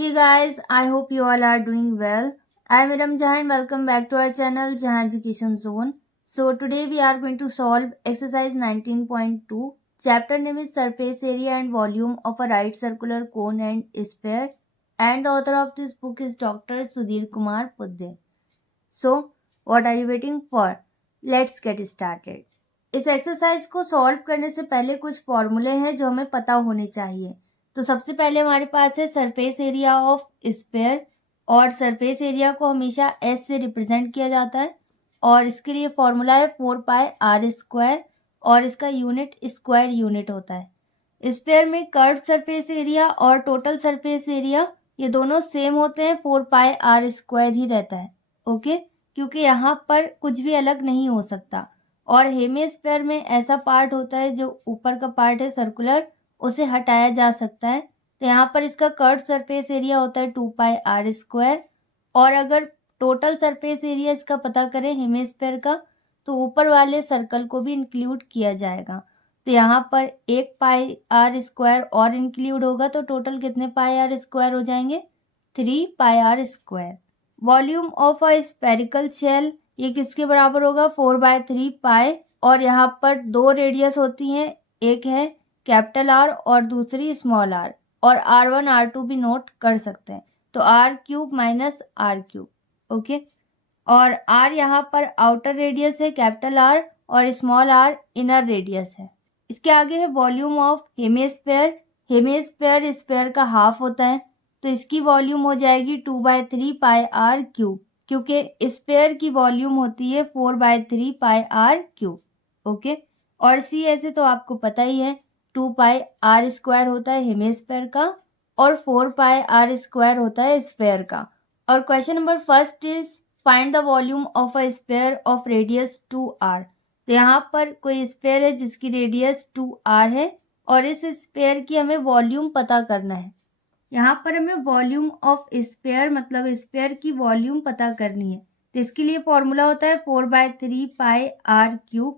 Hey guys, I hope you all are doing well. I am Iram Jahan. Welcome back to our channel Jahan Education Zone. So today we are going to solve exercise 19.2. Chapter name is Surface Area and Volume of a Right Circular Cone and Sphere. And the author of this book is Dr. Sudhir Kumar Pudde. So what are you waiting for? Let's get started. इस exercise को solve करने से पहले कुछ फॉर्मूले हैं जो हमें पता होने चाहिए। तो सबसे पहले हमारे पास है सरफेस एरिया ऑफ स्फीयर और सरफेस एरिया को हमेशा एस से रिप्रेजेंट किया जाता है और इसके लिए फॉर्मूला है 4πr² और इसका यूनिट स्क्वायर यूनिट होता है। स्फीयर में कर्व सरफेस एरिया और टोटल सरफेस एरिया ये दोनों सेम होते हैं, 4πr² ही रहता है। ओके, क्योंकि यहाँ पर कुछ भी अलग नहीं हो सकता। और हेमिस्फीयर में ऐसा पार्ट होता है जो ऊपर का पार्ट है सर्कुलर, उसे हटाया जा सकता है। तो यहाँ पर इसका कर्व सरफेस एरिया होता है 2πr²। और अगर टोटल सरफेस एरिया इसका पता करें हेमिस्फीयर का, तो ऊपर वाले सर्कल को भी इंक्लूड किया जाएगा। तो यहाँ पर 1πr² और इंक्लूड होगा, तो टोटल कितने πr² हो जाएंगे? 3πr²। Volume of a spherical shell ये किसके बराबर होगा? 4/3π। और यहाँ पर दो रेडियस होती हैं, एक है कैपिटल आर और दूसरी स्मॉल आर, और r1 r2 भी नोट कर सकते हैं। तो r³ - r³। ओके, और r यहाँ पर आउटर रेडियस है, कैपिटल आर, और स्मॉल आर इनर रेडियस है। इसके आगे है volume of hemisphere. Hemisphere sphere का हाफ होता है, तो इसकी वॉल्यूम हो जाएगी 2/3πr³, क्योंकि स्फीयर की वॉल्यूम होती है 4/3πr³। ओके, और सी ऐसे तो आपको पता ही है, 2πr² होता है हेमिस्फीयर का और 4πr² होता है स्फीयर का। और question number first is find the volume of a sphere of radius 2r। तो यहाँ पर कोई स्फीयर है जिसकी रेडियस 2r है और इस स्फीयर की हमें वॉल्यूम पता करना है। यहाँ पर हमें वॉल्यूम ऑफ स्फीयर मतलब स्फीयर की वॉल्यूम पता करनी है। तो इसके लिए फॉर्मूला होता है 4/3πr³।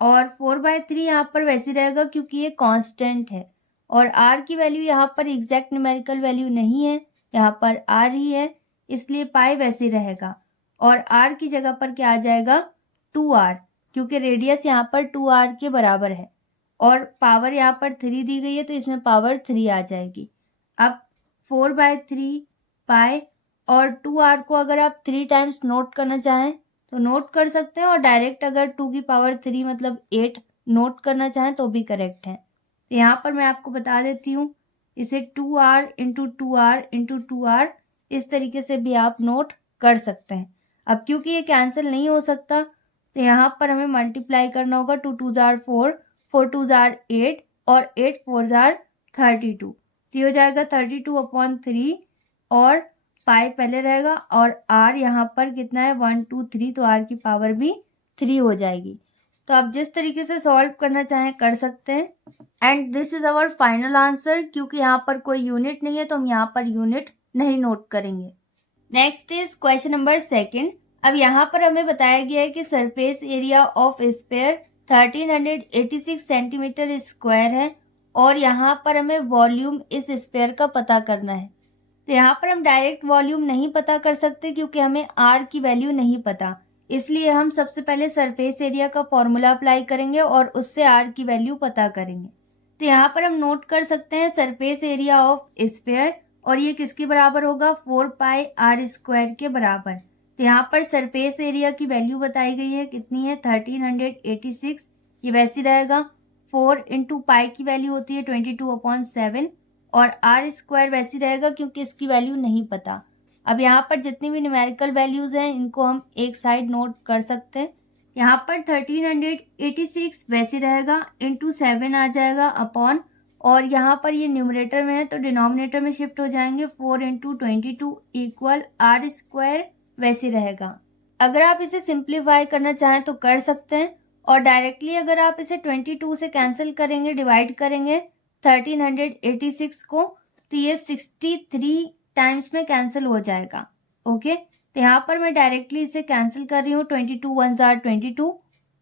और 4/3 यहाँ पर वैसे रहेगा क्योंकि ये कांस्टेंट है, और r की वैल्यू यहाँ पर एग्जैक्ट न्यूमेरिकल वैल्यू नहीं है, यहाँ पर r ही है, इसलिए पाई वैसे रहेगा। और r की जगह पर क्या आ जाएगा? 2r, क्योंकि रेडियस यहाँ पर 2r के बराबर है और पावर यहाँ पर 3 दी गई है, तो इसमें पावर 3 आ जाएगी। अब 4/3π और 2r को अगर आप 3 टाइम्स नोट करना चाहें तो नोट कर सकते हैं, और डायरेक्ट अगर 2 की पावर 3 मतलब 8 नोट करना चाहें तो भी करेक्ट है। तो यहाँ पर मैं आपको बता देती हूँ, इसे 2r × 2r × 2r इस तरीके से भी आप नोट कर सकते हैं। अब क्योंकि ये कैंसिल नहीं हो सकता, तो यहाँ पर हमें मल्टीप्लाई करना होगा। 2 2 जार 4, 4 2 जार 8 और 8 4 जार 32। तो हो जाएगा 32/3 और पाई पहले रहेगा, और r यहाँ पर कितना है? 1 2 3, तो r की पावर भी 3 हो जाएगी। तो आप जिस तरीके से सॉल्व करना चाहें कर सकते हैं। And this is our final answer. क्योंकि यहाँ पर कोई यूनिट नहीं है तो हम यहाँ पर यूनिट नहीं नोट करेंगे। Next is question number second. अब यहाँ पर हमें बताया गया है कि surface area of sphere 1386 centimetre square है और यहाँ पर हमें वॉल्यूम इस स्फीयर का पता करना है। तो यहाँ पर हम डायरेक्ट वॉल्यूम नहीं पता कर सकते क्योंकि हमें r की वैल्यू नहीं पता, इसलिए हम सबसे पहले सरफेस एरिया का फॉर्मूला अप्लाई करेंगे और उससे r की वैल्यू पता करेंगे। तो यहाँ पर हम नोट कर सकते हैं सरफेस एरिया ऑफ स्फीयर, और ये किसके बराबर होगा? 4πr² के बराबर। तो यहाँ पर सरफेस एरिया की वैल्यू बताई गई है, कितनी है? 1386। ये वैसे रहेगा, 4 × पाई की वैल्यू होती है 22/7, और r² वैसी रहेगा क्योंकि इसकी वैल्यू नहीं पता। अब यहाँ पर जितनी भी न्यूमेरिकल वैल्यूज हैं इनको हम एक साइड नोट कर सकते हैं। यहाँ पर 1386 वैसे रहेगा, × 7 आ जाएगा अपॉन, और यहाँ पर ये न्यूमरेटर में है तो डिनोमिनेटर में शिफ्ट हो जाएंगे। 4 × 22 इक्वल r² वैसे रहेगा। अगर आप इसे सिंप्लीफाई करना चाहें तो कर सकते हैं, और डायरेक्टली अगर आप इसे 22 से कैंसिल करेंगे, डिवाइड करेंगे 1386 को, तो ये 63 टाइम्स में कैंसिल हो जाएगा। ओके, तो यहाँ पर मैं डायरेक्टली इसे कैंसिल कर रही हूँ। 22 1 जार 22,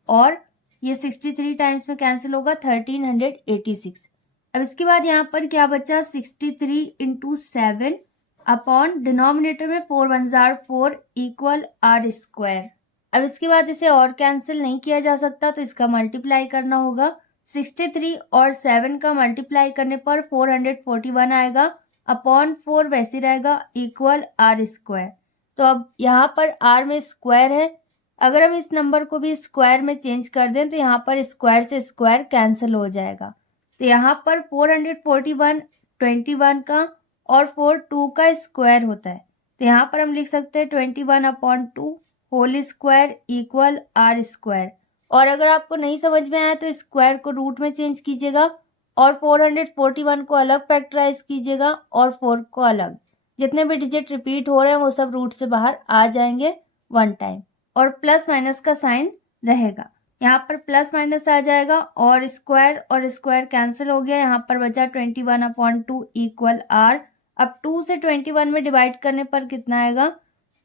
और ये 63 टाइम्स में कैंसिल होगा 1386। अब इसके बाद यहाँ पर क्या बचा? 63 × 7 अपॉन डिनोमिनेटर में 4 वन जार 4 इक्वल आर स्क्वायर। अब इसके बाद इसे और कैंसिल नहीं किया जा सकता तो इसका मल्टीप्लाई करना होगा। 63 और 7 का मल्टीप्लाई करने पर 441 आएगा, अपॉन 4 वैसे रहेगा इक्वल आर स्क्वायर। तो अब यहाँ पर आर में स्क्वायर है, अगर हम इस नंबर को भी स्क्वायर में चेंज कर दें तो यहाँ पर स्क्वायर से स्क्वायर कैंसिल हो जाएगा। तो यहाँ पर 441 21 का और 4 2 का स्क्वायर होता है, तो यहाँ पर हम लिख सकते हैं 21/2 whole square equal r square. और अगर आपको नहीं समझ में आया तो स्क्वायर को रूट में चेंज कीजिएगा और 441 को अलग फैक्टराइज कीजिएगा और 4 को अलग। जितने भी डिजिट रिपीट हो रहे हैं वो सब रूट से बाहर आ जाएंगे वन टाइम, और प्लस माइनस का साइन रहेगा। यहाँ पर प्लस माइनस आ जाएगा और स्क्वायर कैंसिल हो गया। यहाँ पर बचा 21/2 इक्वल आर। अब 2 से 21 में डिवाइड करने पर कितना आएगा?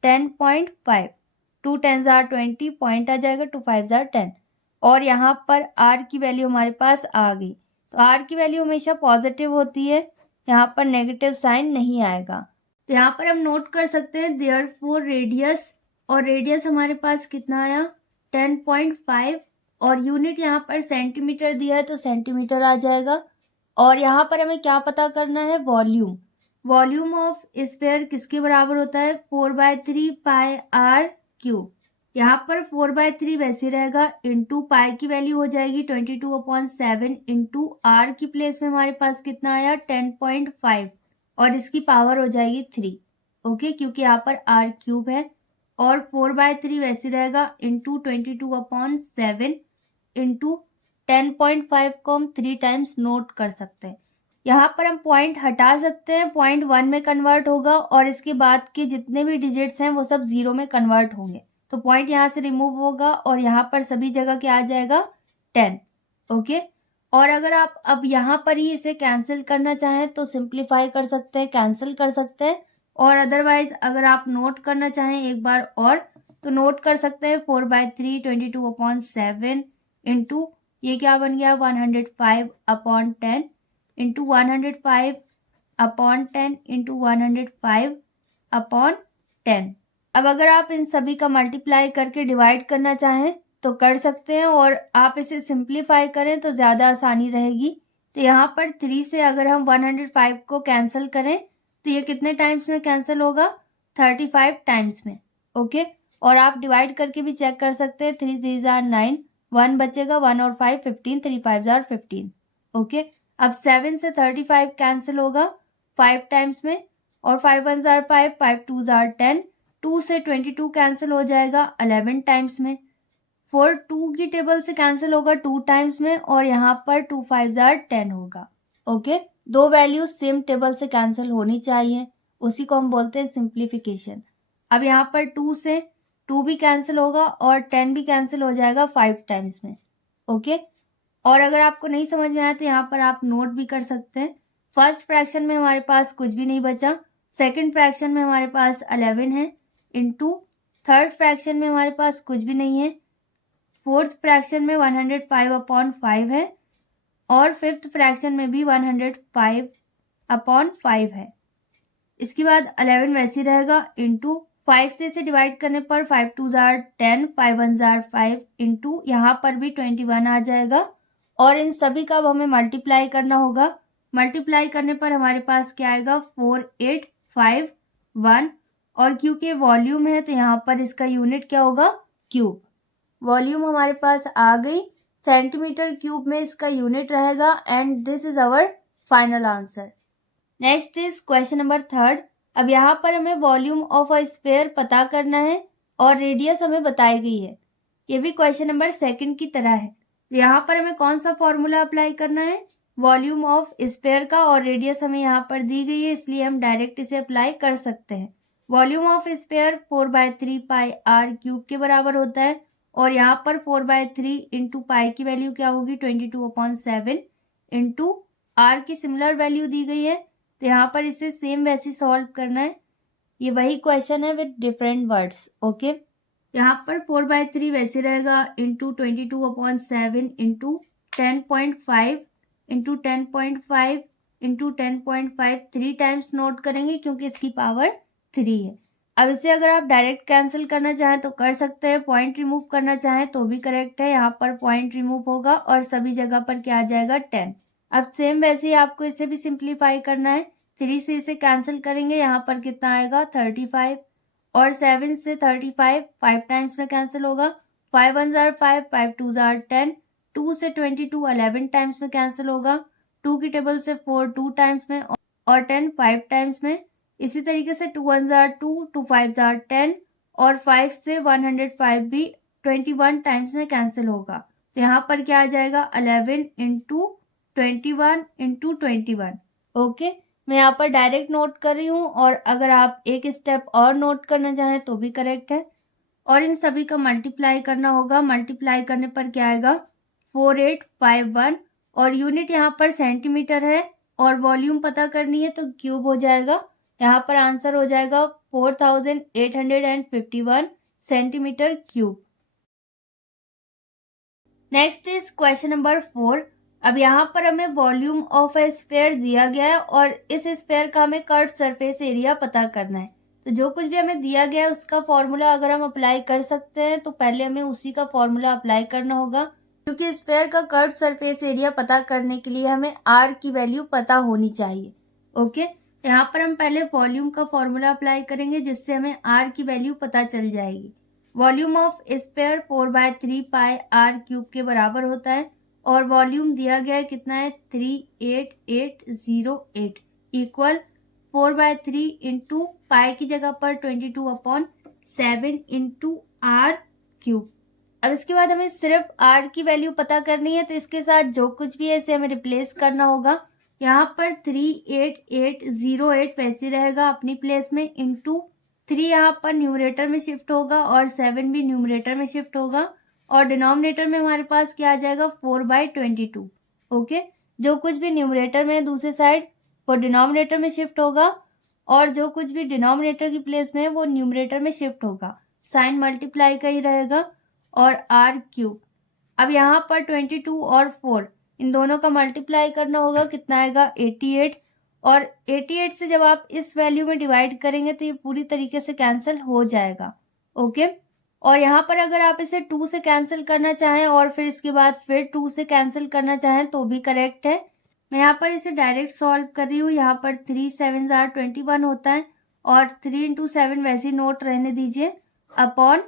10.5। 2 10 जार 20, पॉइंट आ जाएगा, 2 5 जार 10। और यहाँ पर आर की वैल्यू हमारे पास आ गई। तो आर की वैल्यू हमेशा पॉजिटिव होती है, यहाँ पर नेगेटिव साइन नहीं आएगा। तो यहाँ पर हम नोट कर सकते हैं देयरफॉर रेडियस, और रेडियस हमारे पास कितना आया? 10.5, और यूनिट यहाँ पर सेंटीमीटर दिया है तो सेंटीमीटर आ जाएगा। और यहाँ पर हमें क्या पता करना है? वॉल्यूम। वॉल्यूम ऑफ स्फीयर किसके बराबर होता है? 4/3 पाई आर क्यूब। यहाँ पर 4/3 वैसे रहेगा, इंटू पाई की वैल्यू हो जाएगी 22/7, इंटू आर की प्लेस में हमारे पास कितना आया? 10.5, और इसकी पावर हो जाएगी 3। ओके, क्योंकि यहाँ पर आर क्यूब है। और 4/3 वैसे रहेगा, इंटू 22/7 इंटू 10.5 को हम 3 टाइम्स नोट कर सकते हैं। यहाँ पर हम पॉइंट हटा सकते हैं, पॉइंट 1 में कन्वर्ट होगा और इसके बाद के जितने भी डिजिट्स हैं वो सब 0 में कन्वर्ट होंगे। तो पॉइंट यहाँ से रिमूव होगा और यहाँ पर सभी जगह क्या आ जाएगा? 10। ओके, और अगर आप अब यहाँ पर ही इसे कैंसिल करना चाहें तो सिंप्लीफाई कर सकते हैं, कैंसिल कर सकते हैं। और अदरवाइज अगर आप नोट करना चाहें एक बार और तो नोट कर सकते हैं 4/3 22/7 इंटू ये क्या बन गया? 105/10 इंटू 105/10 इंटू 105/10। अब अगर आप इन सभी का मल्टीप्लाई करके डिवाइड करना चाहें तो कर सकते हैं, और आप इसे सिंप्लीफाई करें तो ज़्यादा आसानी रहेगी। तो यहाँ पर 3 से अगर हम 105 को कैंसिल करें तो ये कितने टाइम्स में कैंसिल होगा? 35 टाइम्स में। ओके, और आप डिवाइड करके भी चेक कर सकते हैं। 3 3 जार 9, 1 बचेगा, 1 और 5 15, 3 5 जार 15। ओके, अब 7 से 35 कैंसिल होगा 5 टाइम्स में, और 5 1 जार 5, 5 2 जार 10, 2 से 22 कैंसिल हो जाएगा 11 टाइम्स में। 4 2 की टेबल से कैंसिल होगा 2 टाइम्स में, और यहाँ पर 2 5 जार 10 होगा। ओके, दो वैल्यूज सेम टेबल से कैंसिल होनी चाहिए, उसी को हम बोलते हैं सिंप्लीफिकेशन। अब यहाँ पर 2 से 2 भी कैंसिल होगा और 10 भी कैंसिल हो जाएगा 5 टाइम्स में। ओके, और अगर आपको नहीं समझ में आया तो यहाँ पर आप नोट भी कर सकते हैं। फर्स्ट फ्रैक्शन में हमारे पास कुछ भी नहीं बचा, सेकंड फ्रैक्शन में हमारे पास 11 है, इंटू थर्ड फ्रैक्शन में हमारे पास कुछ भी नहीं है, फोर्थ फ्रैक्शन में 105/5 है, और फिफ्थ फ्रैक्शन में भी 105/5 है। इसके बाद 11 वैसे रहेगा, इंटू 5 से इसे डिवाइड करने पर 5 2 जार 10, 5 1 जार 5, इंटू यहाँ पर भी 21 आ जाएगा। और इन सभी का अब हमें मल्टीप्लाई करना होगा। मल्टीप्लाई करने पर हमारे पास क्या आएगा? 4851। और क्योंकि वॉल्यूम है तो यहाँ पर इसका यूनिट क्या होगा? क्यूब। वॉल्यूम हमारे पास आ गई, सेंटीमीटर क्यूब में इसका यूनिट रहेगा, and this is our final answer. Next is question number 3। अब यहाँ पर हमें वॉल्यूम ऑफ अ स्फीयर पता करना है और रेडियस हमें बताई गई है। ये भी क्वेश्चन नंबर 2 की तरह है। यहाँ पर हमें कौन सा फॉर्मूला अप्लाई करना है? वॉल्यूम ऑफ स्फीयर का, और रेडियस हमें यहाँ पर दी गई है इसलिए हम डायरेक्ट इसे अप्लाई कर सकते हैं। Volume of sphere 4/3 pi r cube के बराबर होता है, और यहाँ पर 4/3 इंटू पाई की वैल्यू क्या होगी? 22/7 इंटू आर की सिमिलर वैल्यू दी गई है, तो यहाँ पर इसे सेम वैसे सॉल्व करना है। ये वही क्वेश्चन है विद डिफरेंट वर्ड्स। ओके, यहाँ पर 4/3 वैसे रहेगा, into 22/7 into 10.5 into 10.5 into 10.5 3 times note करेंगे क्योंकि इसकी पावर 3 है। अब इसे अगर आप डायरेक्ट कैंसिल करना चाहें तो कर सकते हैं, पॉइंट रिमूव करना चाहें तो भी करेक्ट है। यहाँ पर पॉइंट रिमूव होगा और सभी जगह पर क्या आ जाएगा 10। अब सेम वैसे ही आपको इसे भी सिंप्लीफाई करना है। 3 से इसे कैंसिल करेंगे, यहाँ पर कितना आएगा 35 और 7 से 35 5 टाइम्स में कैंसिल होगा। 5 1 जार 5, 5 2 जार 10, 2 से 22 11 टाइम्स में कैंसिल होगा। 2 की टेबल से 4 2 टाइम्स में और 10 5 टाइम्स में। इसी तरीके से 2 1 जार 2, 2 5 जार 10 और 5 से 105 भी 21 टाइम्स में कैंसिल होगा। तो यहाँ पर क्या आ जाएगा 11 इंटू 21 इंटू 21। ओके, मैं यहाँ पर डायरेक्ट नोट कर रही हूँ और अगर आप एक स्टेप और नोट करना चाहें तो भी करेक्ट है। और इन सभी का मल्टीप्लाई करना होगा। मल्टीप्लाई करने पर क्या आएगा 4851 और यूनिट यहाँ पर सेंटीमीटर है और वॉल्यूम पता करनी है तो क्यूब हो जाएगा। यहाँ पर आंसर हो जाएगा 4851 centimetre cube. Next is question number 4। अब यहाँ पर हमें वॉल्यूम ऑफ ए स्फीयर दिया गया है और इस स्फीयर का हमें कर्व सरफेस एरिया पता करना है। तो जो कुछ भी हमें दिया गया है उसका फॉर्मूला अगर हम अप्लाई कर सकते हैं तो पहले हमें उसी का फॉर्मूला अप्लाई करना होगा, क्योंकि स्फीयर का कर्व सरफेस एरिया पता करने के लिए हमें आर की वैल्यू पता होनी चाहिए। ओके, यहाँ पर हम पहले वॉल्यूम का फॉर्मूला अप्लाई करेंगे जिससे हमें आर की वैल्यू पता चल जाएगी। Volume of sphere 4/3 pi r cube के बराबर होता है और वॉल्यूम दिया गया है कितना है 38808 इक्वल 4/3 इंटू पाई की जगह पर 22/7 इंटू आर क्यूब। अब इसके बाद हमें सिर्फ आर की वैल्यू पता करनी है तो इसके साथ जो कुछ भी है इसे हमें रिप्लेस करना होगा। यहाँ पर 38808 वैसे रहेगा अपनी प्लेस में, इंटू 3 यहाँ पर न्यूमरेटर में शिफ्ट होगा और 7 भी न्यूमरेटर में शिफ्ट होगा और डिनोमिनेटर में हमारे पास क्या आ जाएगा 4/22। ओके, जो कुछ भी न्यूमरेटर में है दूसरी साइड वो डिनोमिनेटर में शिफ्ट होगा और जो कुछ भी डिनोमिनेटर की प्लेस में है वो न्यूमरेटर में शिफ्ट होगा। साइन मल्टीप्लाई का ही रहेगा और आर क्यूब। अब यहाँ पर 22 और 4 इन दोनों का मल्टीप्लाई करना होगा, कितना आएगा 88 और 88 से जब आप इस वैल्यू में डिवाइड करेंगे तो ये पूरी तरीके से कैंसिल हो जाएगा। ओके, और यहाँ पर अगर आप इसे 2 से कैंसिल करना चाहें और फिर इसके बाद फिर 2 से कैंसिल करना चाहें तो भी करेक्ट है। मैं यहाँ पर इसे डायरेक्ट सॉल्व कर रही हूँ। यहाँ पर 3 7 जार 21 होता है और 3 इंटू 7 वैसे नोट रहने दीजिए अपॉन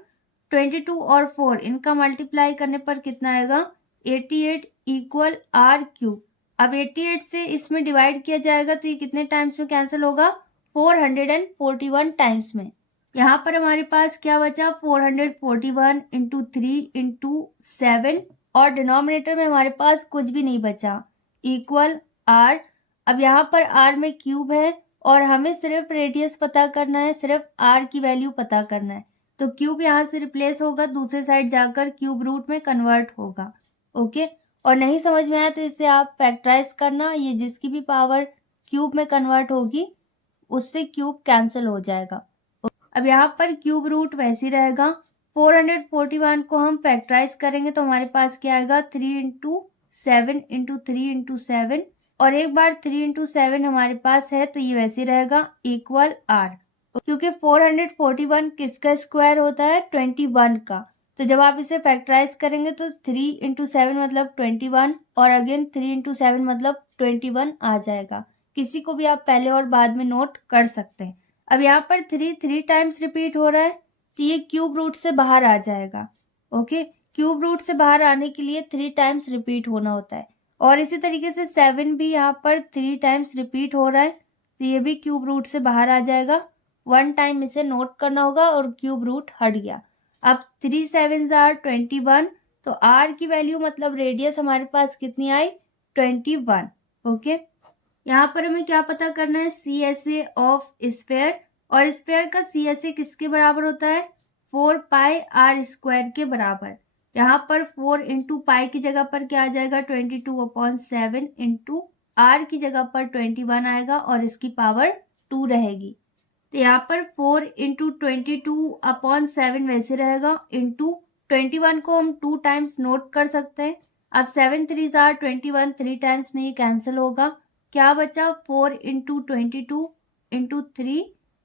22 और 4 इनका मल्टीप्लाई करने पर कितना आएगा 88 इक्वल आर क्यूब। अब 88 से इसमें डिवाइड किया जाएगा तो ये कितने टाइम्स में कैंसिल होगा 441 टाइम्स में। यहाँ पर हमारे पास क्या बचा 441 इंटू 3 इंटू 7 और डिनोमिनेटर में हमारे पास कुछ भी नहीं बचा इक्वल आर। अब यहाँ पर आर में क्यूब है और हमें सिर्फ रेडियस पता करना है, सिर्फ आर की वैल्यू पता करना है तो क्यूब यहाँ से रिप्लेस होगा, दूसरे साइड जाकर क्यूब रूट में कन्वर्ट होगा। ओके, और नहीं समझ में आया तो इसे आप फैक्टराइज करना, ये जिसकी भी पावर क्यूब में कन्वर्ट होगी उससे क्यूब कैंसिल हो जाएगा। अब यहाँ पर क्यूब रूट वैसे ही रहेगा। 441 को हम फैक्टराइज करेंगे तो हमारे पास क्या आएगा 3 इंटू 7 इंटू 3 इंटू 7 और एक बार 3 इंटू 7 हमारे पास है तो ये वैसे रहेगा इक्वल आर, क्योंकि 441 किसका स्क्वायर होता है 21 का। तो जब आप इसे फैक्टराइज करेंगे तो 3 इंटू 7 मतलब 21 और अगेन 3 इंटू 7 मतलब 21 आ जाएगा। किसी को भी आप पहले और बाद में नोट कर सकते हैं। अब यहाँ पर 3 टाइम्स रिपीट हो रहा है तो ये क्यूब रूट से बाहर आ जाएगा। ओके, क्यूब रूट से बाहर आने के लिए 3 टाइम्स रिपीट होना होता है और इसी तरीके से 7 भी यहाँ पर 3 टाइम्स रिपीट हो रहा है तो ये भी क्यूब रूट से बाहर आ जाएगा। 1 टाइम इसे नोट करना होगा और क्यूब रूट हट गया। अब 3 7 जार 21 तो आर की वैल्यू मतलब रेडियस हमारे पास कितनी आई 21। ओके, यहाँ पर हमें क्या पता करना है CSA ऑफ स्फीयर और स्फीयर का CSA किसके बराबर होता है 4 पाई आर स्क्वायर के बराबर। यहाँ पर 4 इंटू पाई की जगह पर क्या आ जाएगा 22/7 इंटू आर की जगह पर 21 आएगा और इसकी पावर 2 रहेगी। तो यहाँ पर 4 इंटू 22/7 वैसे रहेगा इंटू 21 को हम 2 टाइम्स नोट कर सकते हैं। अब 7 3 जार 21 3 टाइम्स में ये कैंसिल होगा क्या बचा 4 इंटू 22 इंटू 3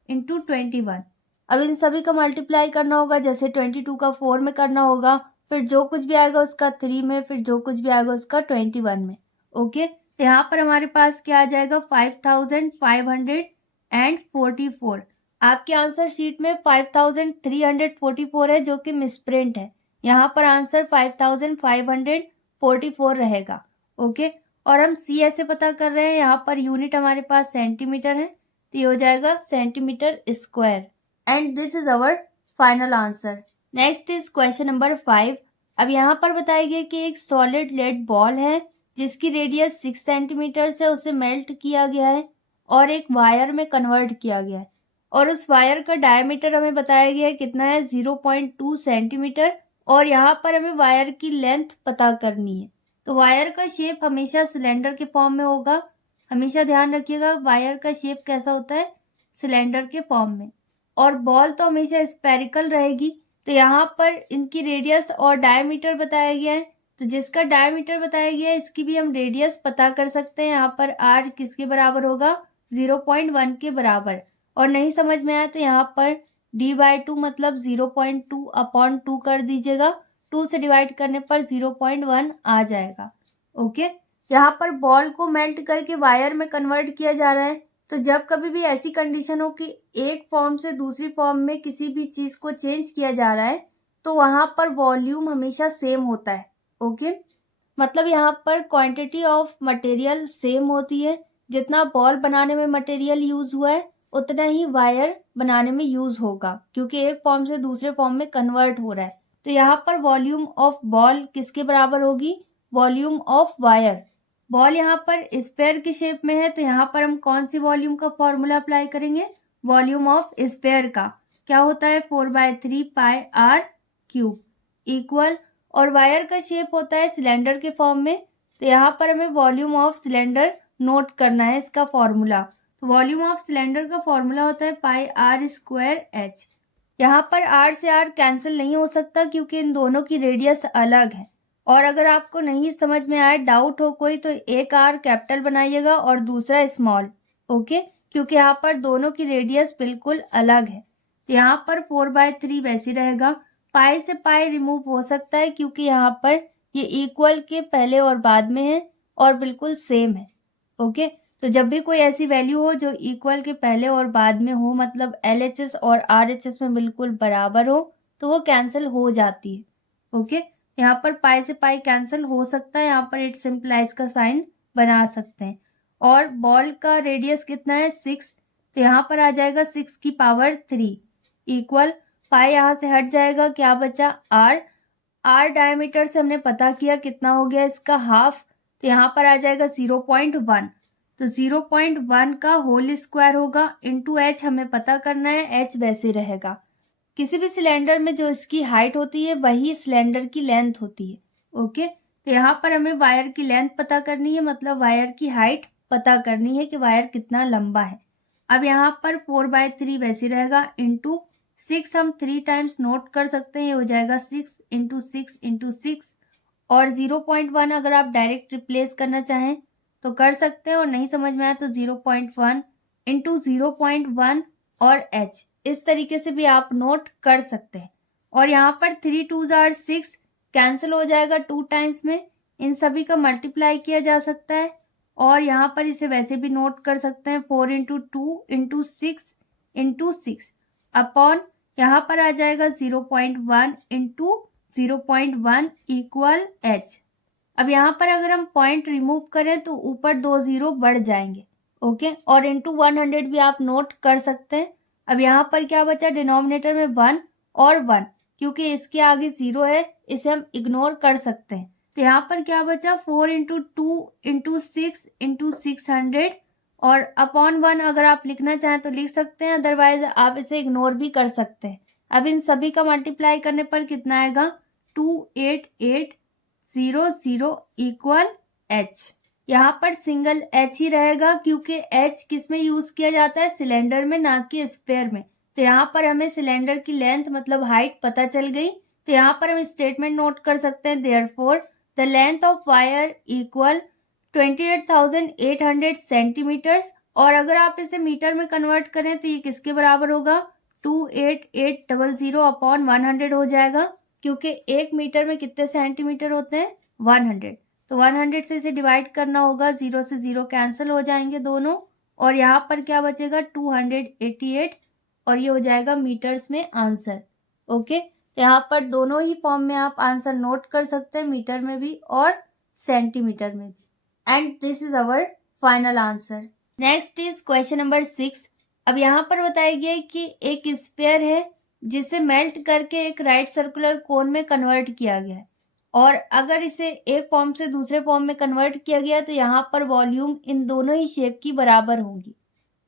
इंटू 21। अब इन सभी का मल्टीप्लाई करना होगा, जैसे 22 का 4 में करना होगा, फिर जो कुछ भी आएगा उसका 3 में, फिर जो कुछ भी आएगा उसका 21 में। ओके, तो यहाँ पर हमारे पास क्या आ जाएगा 5544। आपके आंसर शीट में 5344 है जो कि मिसप्रिंट है। यहाँ पर आंसर 5544 रहेगा। ओके, और हम सी ऐसे पता कर रहे हैं, यहाँ पर यूनिट हमारे पास सेंटीमीटर है, तो ये हो जाएगा centimetre square. And this is our final answer. Next is question number 5। अब यहाँ पर बताया गया कि एक सॉलिड लेड बॉल है जिसकी रेडियस 6 सेंटीमीटर से उसे मेल्ट किया गया है और एक वायर में कन्वर्ट किया गया है, और उस वायर का डायमीटर हमें बताया गया है कितना है 0.2 सेंटीमीटर, और यहाँ पर हमें वायर की लेंथ पता करनी है। तो वायर का शेप हमेशा सिलेंडर के फॉर्म में होगा। हमेशा ध्यान रखिएगा वायर का शेप कैसा होता है, सिलेंडर के फॉर्म में, और बॉल तो हमेशा स्पेरिकल रहेगी। तो यहाँ पर इनकी रेडियस और डायमीटर बताया गया है, तो जिसका डायमीटर बताया गया है इसकी भी हम रेडियस पता कर सकते हैं। यहाँ पर r किसके बराबर होगा 0.1 के बराबर, और नहीं समझ में आया तो यहाँ पर d/2 मतलब 0.2/2 कर दीजिएगा। 2 से डिवाइड करने पर 0.1 आ जाएगा। ओके, यहाँ पर बॉल को मेल्ट करके वायर में कन्वर्ट किया जा रहा है। तो जब कभी भी ऐसी कंडीशन हो कि एक फॉर्म से दूसरी फॉर्म में किसी भी चीज को चेंज किया जा रहा है, तो वहां पर वॉल्यूम हमेशा सेम होता है। ओके, मतलब यहाँ पर क्वांटिटी ऑफ मटेरियल सेम होती है। जितना बॉल बनाने में मटेरियल यूज हुआ है उतना ही वायर बनाने में यूज होगा, क्योंकि एक फॉर्म से दूसरे फॉर्म में कन्वर्ट हो रहा है। तो यहाँ पर वॉल्यूम ऑफ बॉल किसके बराबर होगी, वॉल्यूम ऑफ वायर। बॉल यहाँ पर स्पेयर की शेप में है, तो यहाँ पर हम कौन सी वॉल्यूम का फॉर्मूला अप्लाई करेंगे, वॉल्यूम ऑफ स्पेयर का। क्या होता है 4/3 पाई r क्यूब इक्वल, और वायर का शेप होता है सिलेंडर के फॉर्म में, तो यहाँ पर हमें वॉल्यूम ऑफ सिलेंडर नोट करना है इसका फॉर्मूला। तो वॉल्यूम ऑफ सिलेंडर का फॉर्मूला होता है पाई r स्क्वायर h। यहाँ पर r से r कैंसिल नहीं हो सकता क्योंकि इन दोनों की रेडियस अलग है। और अगर आपको नहीं समझ में आए, डाउट हो कोई, तो एक r कैपिटल बनाइएगा और दूसरा स्मॉल। ओके, क्योंकि यहाँ पर दोनों की रेडियस बिल्कुल अलग है। यहाँ पर 4/3 वैसे रहेगा। पाई से पाई रिमूव हो सकता है क्योंकि यहाँ पर ये इक्वल के पहले और बाद में है और बिल्कुल सेम है। ओके, तो जब भी कोई ऐसी वैल्यू हो जो इक्वल के पहले और बाद में हो, मतलब LHS और RHS में बिल्कुल बराबर हो, तो वो कैंसिल हो जाती है। ओके, यहाँ पर पाई से पाई कैंसिल हो सकता है, यहाँ पर इट सिंप्लाइज का साइन बना सकते हैं। और बॉल का रेडियस कितना है 6, तो यहाँ पर आ जाएगा 6 की पावर 3 इक्वल, पाई यहाँ से हट जाएगा, क्या बचा r डायमीटर से हमने पता किया कितना हो गया इसका हाफ, तो यहाँ पर आ जाएगा 0.1। तो 0.1 का होल स्क्वायर होगा इंटू h हमें पता करना है, h वैसे रहेगा। किसी भी सिलेंडर में जो इसकी हाइट होती है वही सिलेंडर की लेंथ होती है। ओके, तो यहाँ पर हमें वायर की लेंथ पता करनी है, मतलब वायर की हाइट पता करनी है कि वायर कितना लंबा है। अब यहाँ पर 4/3 वैसे रहेगा इंटू 6 हम 3 टाइम्स नोट कर सकते हैं, ये हो जाएगा 6 इंटू 6 इंटू 6, और 0.1 अगर आप डायरेक्ट रिप्लेस करना चाहें तो कर सकते हैं, और नहीं समझ में आया तो 0.1 इंटू 0.1 और h, इस तरीके से भी आप नोट कर सकते हैं। और यहाँ पर 3 2s are 6 कैंसिल हो जाएगा 2 टाइम्स में, इन सभी का मल्टीप्लाई किया जा सकता है, और यहाँ पर इसे वैसे भी नोट कर सकते हैं 4 इंटू 2 इंटू 6 इंटू 6 अपॉन, यहाँ पर आ जाएगा 0.1 इंटू 0.1 इक्वल h। अब यहाँ पर अगर हम पॉइंट रिमूव करें तो ऊपर 2 0 बढ़ जाएंगे। ओके, और इंटू 100 भी आप नोट कर सकते हैं। अब यहाँ पर क्या बचा, डिनोमिनेटर में 1 और 1, क्योंकि इसके आगे 0 है इसे हम इग्नोर कर सकते हैं। तो यहाँ पर क्या बचा 4 इंटू 2 इंटू 6 इंटू 600, और अपॉन 1 अगर आप लिखना चाहें तो लिख सकते हैं, अदरवाइज आप इसे इग्नोर भी कर सकते हैं। अब इन सभी का मल्टीप्लाई करने पर कितना आएगा 28800 इक्वल h। यहाँ पर सिंगल h ही रहेगा क्योंकि h किस में यूज किया जाता है, सिलेंडर में, ना कि स्पेयर में। तो यहाँ पर हमें सिलेंडर की लेंथ मतलब हाइट पता चल गई, तो यहाँ पर हम स्टेटमेंट नोट कर सकते हैं, therefore the length of wire equal 28,800 centimetres, और अगर आप इसे मीटर में कन्वर्ट करें तो ये किसके बराबर होगा, 28800 अपॉन 100 हो जाएगा, क्योंकि 1 मीटर में कितने सेंटीमीटर होते हैं, 100। तो 100 से इसे डिवाइड करना होगा, 0 से 0 कैंसिल हो जाएंगे दोनों, और यहाँ पर क्या बचेगा, 288, और ये हो जाएगा मीटर्स में आंसर। ओके, तो यहाँ पर दोनों ही फॉर्म में आप आंसर नोट कर सकते हैं, मीटर में भी और सेंटीमीटर में भी। And this is our final answer. Next is question number 6। अब यहाँ पर बताया गया है कि एक स्फीयर है जिसे मेल्ट करके एक राइट सर्कुलर कोन में कन्वर्ट किया गया है, और अगर इसे एक फॉर्म से दूसरे फॉर्म में कन्वर्ट किया गया तो यहाँ पर वॉल्यूम इन दोनों ही शेप की बराबर होगी।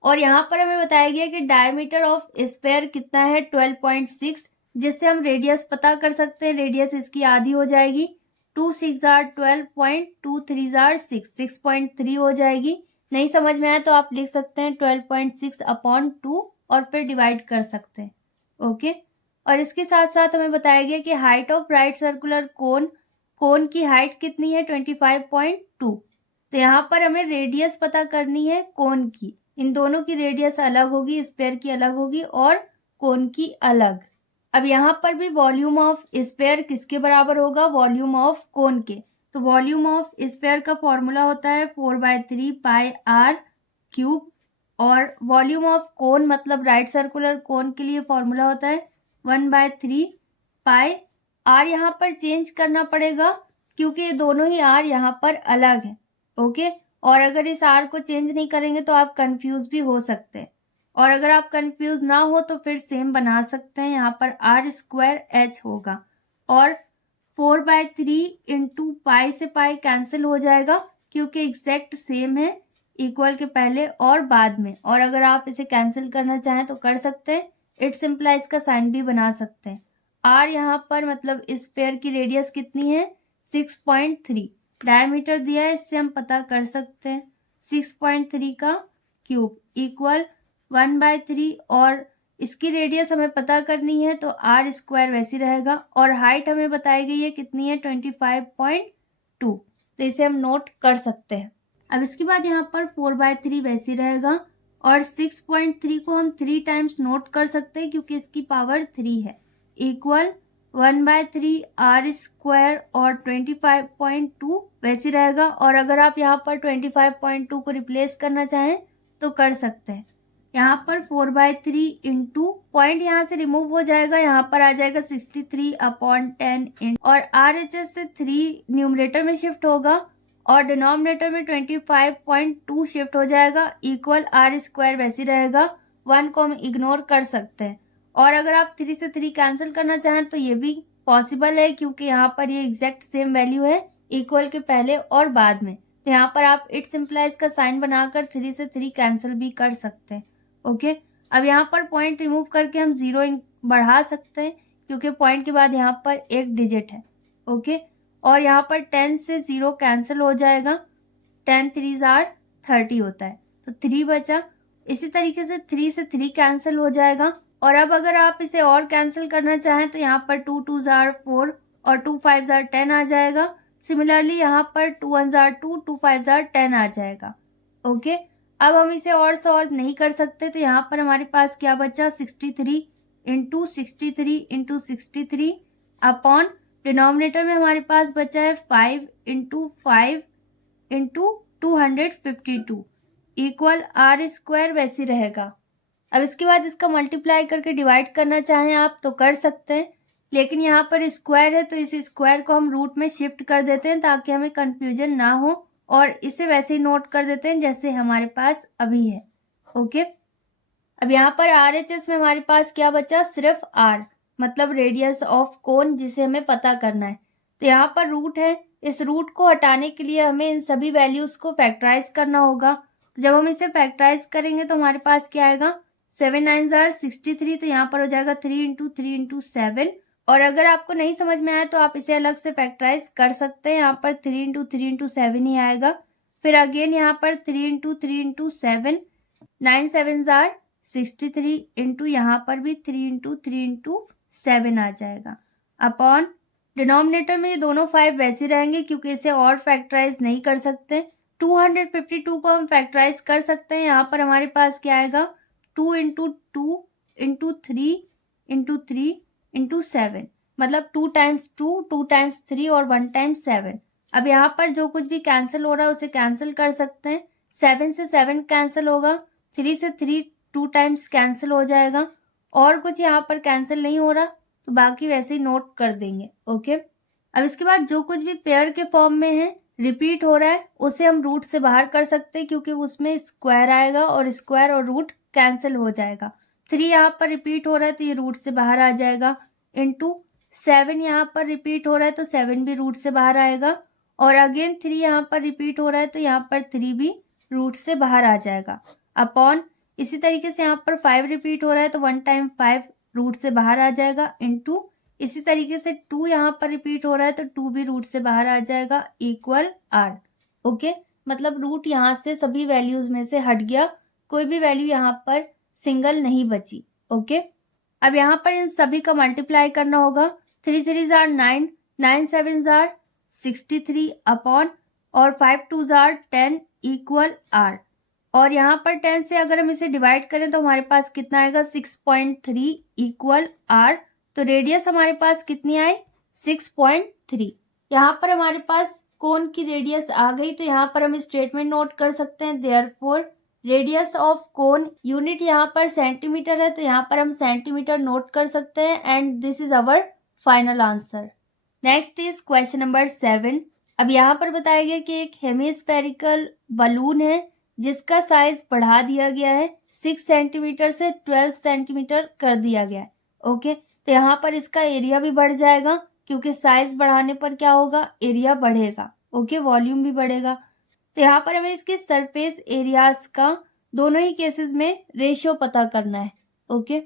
और यहाँ पर हमें बताया गया कि डायमीटर ऑफ स्फीयर कितना है, 12.6, जिससे हम रेडियस पता कर सकते हैं। रेडियस इसकी आधी हो जाएगी, 2 6 आर 12 पॉइंट 2 3 आर 6, 6.3 हो जाएगी। नहीं समझ में आया तो आप लिख सकते हैं 12.6 अपॉन 2 और फिर डिवाइड कर सकते हैं। ओके, और इसके साथ साथ हमें बताया गया कि height of right circular cone की हाइट कितनी है, 25.2। तो यहाँ पर हमें रेडियस पता करनी है कोन की। इन दोनों की रेडियस अलग होगी, स्फीयर की अलग होगी और कोन की अलग। अब यहाँ पर भी वॉल्यूम ऑफ स्फीयर किसके बराबर होगा, वॉल्यूम ऑफ कोन के। तो वॉल्यूम ऑफ स्फीयर का फॉर्मूला होता है 4/3 पाई आर क्यूब, और वॉल्यूम ऑफ कोन मतलब राइट सर्कुलर कोन के लिए फॉर्मूला होता है 1/3 पाई आर। यहाँ पर चेंज करना पड़ेगा क्योंकि ये दोनों ही आर यहाँ पर अलग है। ओके, और अगर इस आर को चेंज नहीं करेंगे तो आप कंफ्यूज भी हो सकते हैं, और अगर आप कंफ्यूज ना हो तो फिर सेम बना सकते हैं। यहाँ पर आर स्क्वायर एच होगा, और 4/3 इंटू पाई से पाई कैंसिल हो जाएगा क्योंकि एग्जैक्ट सेम है इक्वल के पहले और बाद में। और अगर आप इसे कैंसिल करना चाहें तो कर सकते हैं, इट्स इम्प्लाइज का साइन भी बना सकते हैं। आर यहाँ पर मतलब इस पेयर की रेडियस कितनी है, 6.3। डायमीटर दिया है, इससे हम पता कर सकते हैं 6.3 का क्यूब इक्वल 1/3, और इसकी रेडियस हमें पता करनी है तो आर स्क्वायर वैसी रहेगा, और हाइट हमें बताई गई है कितनी है, 25.2। तो इसे हम नोट कर सकते हैं। अब इसके बाद यहाँ पर 4/3 वैसी रहेगा, और 6.3 को हम 3 टाइम्स नोट कर सकते हैं क्योंकि इसकी पावर 3 है, इक्वल 1/3 आर स्क्वायर और 25.2 वैसी रहेगा। और अगर आप यहाँ पर 25.2 को रिप्लेस करना चाहें तो कर सकते हैं। यहाँ पर 4/3 इंटू पॉइंट यहाँ से रिमूव हो जाएगा, यहाँ पर आ जाएगा 63 अपॉन 10 और RHS से 3 न्यूमरेटर में शिफ्ट होगा और डिनोमिनेटर में 25.2 शिफ्ट हो जाएगा, इक्वल आर स्क्वायर वैसी रहेगा। 1 को हम इग्नोर कर सकते हैं, और अगर आप 3 से 3 कैंसिल करना चाहें तो ये भी पॉसिबल है क्योंकि यहाँ पर ये एग्जैक्ट सेम वैल्यू है इक्वल के पहले और बाद में। तो यहाँ पर आप इट्स इम्प्लाइज का साइन बनाकर 3 से 3 कैंसिल भी कर सकते हैं। ओके, अब यहाँ पर पॉइंट रिमूव करके हम 0 बढ़ा सकते हैं क्योंकि पॉइंट के बाद यहाँ पर एक डिजिट है। ओके, और यहाँ पर 10 से 0 कैंसिल हो जाएगा, 10 3 आर 30 होता है तो 3 बचा। इसी तरीके से 3 से 3 कैंसिल हो जाएगा, और अब अगर आप इसे और कैंसिल करना चाहें तो यहाँ पर 2 2 आर 4 और 2 5 आर 10 आ जाएगा। सिमिलरली यहाँ पर 2 1 आर 2 2 5 आर 10 आ जाएगा। ओके, अब हम इसे और सॉल्व नहीं कर सकते तो यहाँ पर हमारे पास क्या बचा, 63 इंटू 63 इंटू 63 अपॉन डिनोमिनेटर में हमारे पास बचा है 5 into 5 into 252 equal r square वैसी रहेगा। अब इसके बाद इसका मल्टीप्लाई करके डिवाइड करना चाहें आप तो कर सकते हैं, लेकिन यहाँ पर स्क्वायर है तो इस स्क्वायर को हम रूट में शिफ्ट कर देते हैं ताकि हमें कंफ्यूजन ना हो, और इसे वैसे ही नोट कर देते हैं जैसे हमारे पास अभी है। ओके, अब यहाँ पर RHS में हमारे पास क्या बचा, सिर्फ R मतलब रेडियस ऑफ कोन जिसे हमें पता करना है। तो यहाँ पर रूट है, इस रूट को हटाने के लिए हमें इन सभी वैल्यूज को फैक्टराइज करना होगा। तो जब हम इसे फैक्टराइज करेंगे तो हमारे पास क्या आएगा, 7 9 आर 63, तो यहाँ पर हो जाएगा 3 इंटू 3 इंटू 7। और अगर आपको नहीं समझ में आया तो आप इसे अलग से फैक्टराइज कर सकते हैं, यहाँ पर 3 इंटू 3 इंटू 7 ही आएगा। फिर अगेन यहाँ पर 3 इंटू 3 इंटू 7, 9 7 आर 63 इंटू यहाँ पर भी 3 इंटू 3 इंटू 7 आ जाएगा, अपॉन डिनोमिनेटर में ये दोनों 5 वैसे रहेंगे क्योंकि इसे और फैक्टराइज नहीं कर सकते, 252 को हम फैक्टराइज कर सकते हैं। यहाँ पर हमारे पास क्या आएगा, 2 इंटू 2 इंटू 3 इंटू 3 इंटू 7, मतलब 2 टाइम्स 2, 2 टाइम्स 3 और 1 टाइम्स 7। अब यहाँ पर जो कुछ भी कैंसिल हो रहा है उसे कैंसिल कर सकते हैं। 7 से 7 कैंसिल होगा, 3 से 3 2 टाइम्स कैंसिल हो जाएगा, और कुछ यहाँ पर कैंसिल नहीं हो रहा तो बाकी वैसे ही नोट कर देंगे। ओके, अब इसके बाद जो कुछ भी पेयर के फॉर्म में है, रिपीट हो रहा है, उसे हम रूट से बाहर कर सकते हैं क्योंकि उसमें स्क्वायर आएगा और स्क्वायर और रूट कैंसिल हो जाएगा। 3 यहाँ पर रिपीट हो रहा है तो ये रूट से बाहर आ जाएगा, इंटू 7 यहाँ पर रिपीट हो रहा है तो 7 भी रूट से बाहर आएगा, और अगेन 3 यहाँ पर रिपीट हो रहा है तो यहाँ पर 3 भी रूट से बाहर आ जाएगा, अपॉन इसी तरीके से यहाँ पर 5 रिपीट हो रहा है तो 1 टाइम 5 रूट से बाहर आ जाएगा, इंटू इसी तरीके से 2 यहाँ पर रिपीट हो रहा है तो 2 भी रूट से बाहर आ जाएगा, इक्वल r। ओके, मतलब रूट यहाँ से सभी वैल्यूज में से हट गया, कोई भी वैल्यू यहाँ पर सिंगल नहीं बची। ओके, अब यहाँ पर इन सभी का मल्टीप्लाई करना होगा। 3 3 जार 9, 9 7 जार 63 अपॉन और 5 2 जार 10 इक्वल r। और यहाँ पर 10 से अगर हम इसे डिवाइड करें तो हमारे पास कितना आएगा, 6.3 इक्वल r। तो रेडियस हमारे पास कितनी आई, 6.3। यहाँ पर हमारे पास कोन की रेडियस आ गई, तो यहाँ पर हम स्टेटमेंट नोट कर सकते हैं, therefore radius of cone, unit यहाँ पर सेंटीमीटर है तो यहाँ पर हम सेंटीमीटर नोट कर सकते हैं, and this is our final answer. Next is question number 7। अब यहाँ पर बताया गया कि एक हेमिस्फेरिकल बलून है जिसका साइज बढ़ा दिया गया है, 6 सेंटीमीटर से 12 सेंटीमीटर कर दिया गया है। ओके, तो यहाँ पर इसका एरिया भी बढ़ जाएगा क्योंकि साइज बढ़ाने पर क्या होगा, एरिया बढ़ेगा। ओके, वॉल्यूम भी बढ़ेगा। तो यहाँ पर हमें इसके सरफेस एरियाज का दोनों ही केसेस में रेशियो पता करना है। ओके,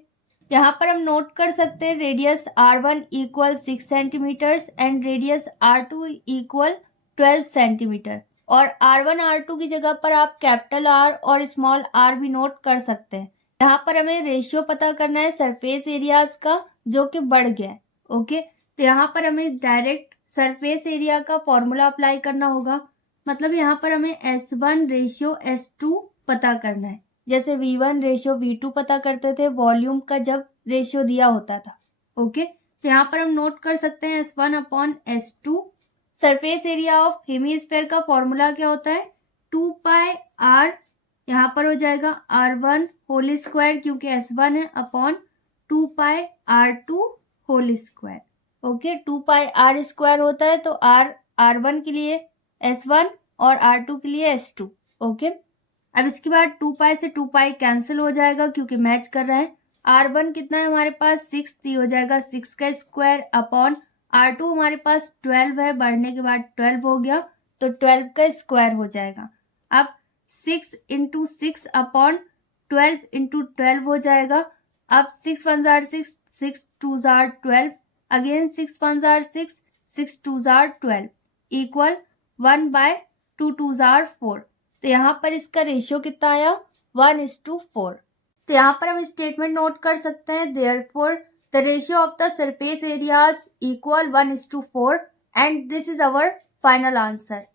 यहाँ पर हम नोट कर सकते हैं radius r1 equal 6 centimetres and radius r2 equal 12 centimetre, और r1 r2 की जगह पर आप कैपिटल R और स्मॉल r भी नोट कर सकते हैं। यहाँ पर हमें रेशियो पता करना है सरफेस एरियाज का जो कि बढ़ गया है। ओके, तो यहाँ पर हमें डायरेक्ट सरफेस एरिया का फॉर्मूला अप्लाई करना होगा, मतलब यहाँ पर हमें S1 रेशियो S2 पता करना है, जैसे V1 रेशियो V2 पता करते थे वॉल्यूम का जब रेशियो दिया होता था। ओके, तो यहाँ पर हम नोट कर सकते हैं S1 upon S2। Surface area of hemisphere का फॉर्मूला क्या होता है, 2 पाई r, यहाँ पर हो जाएगा r1 होल स्क्वायर क्योंकि S1 है, अपॉन 2 पाई r2 होल स्क्वायर। ओके, 2 पाई r स्क्वायर होता है तो r1 के लिए S1 और r2 के लिए S2। ओके, अब इसके बाद 2 पाई से 2 पाई कैंसिल हो जाएगा क्योंकि मैच कर रहा है। r1 कितना है हमारे पास, 6, तो हो जाएगा 6 का स्क्वायर, अपॉन r2 हमारे पास 12 है, बढ़ने के बाद 12 हो गया तो 12 का स्क्वायर हो जाएगा। अब 6 इंटू 6 अपॉन 12 इंटू 12 हो जाएगा। अब 6 1 जार 6, 6 2 जार 12, अगेन 6 1 जार 6, 6 2 जार 12 इक्वल 1 बाय 2 2 जार 4। तो यहाँ पर इसका रेशियो कितना आया, 1:4। तो यहाँ पर हम स्टेटमेंट नोट कर सकते हैं, therefore the ratio of the surface areas equal 1:4 and this is our final answer.